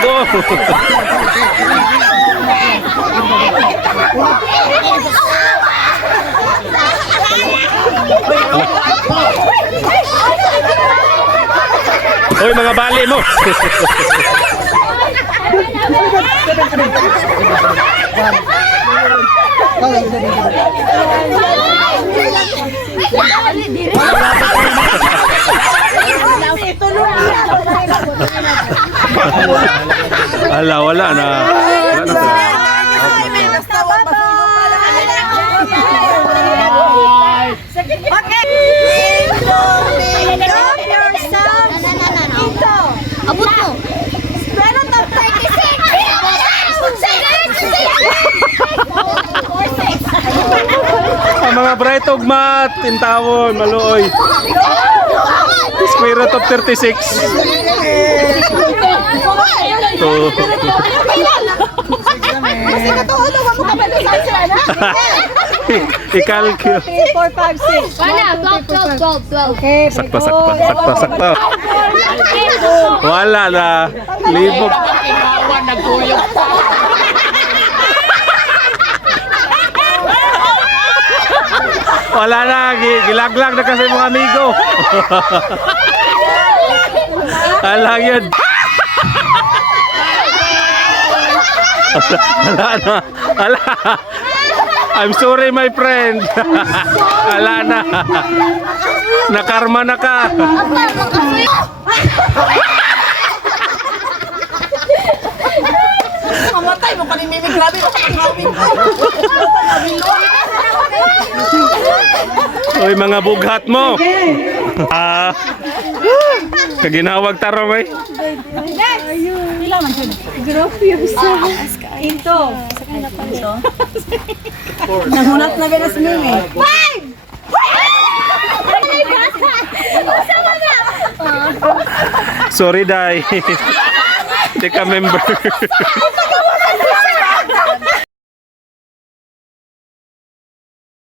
Go. Hoy mga bali mo. Ala, wala na. Abot mo. Pero top 36. Ang mga bright ugmat, tintawon, maluoy. Square root of 36. To. I-calculate. 4, 5, 6. Wala, 12. Okay, Sakto. Wala na. Libog. Wala na. Gilaglag na kasi mga amigo. Alang yun. Wala na. Wala. I'm sorry my friend. Wala na. Nakarma na ka. Mamatay mo kanina, grabe mo kanina. Oy mga bughat mo. Kaginawag tarong eh. Into. Namunat na ganas mimi. 5! Sorry Day. Hindi ka member.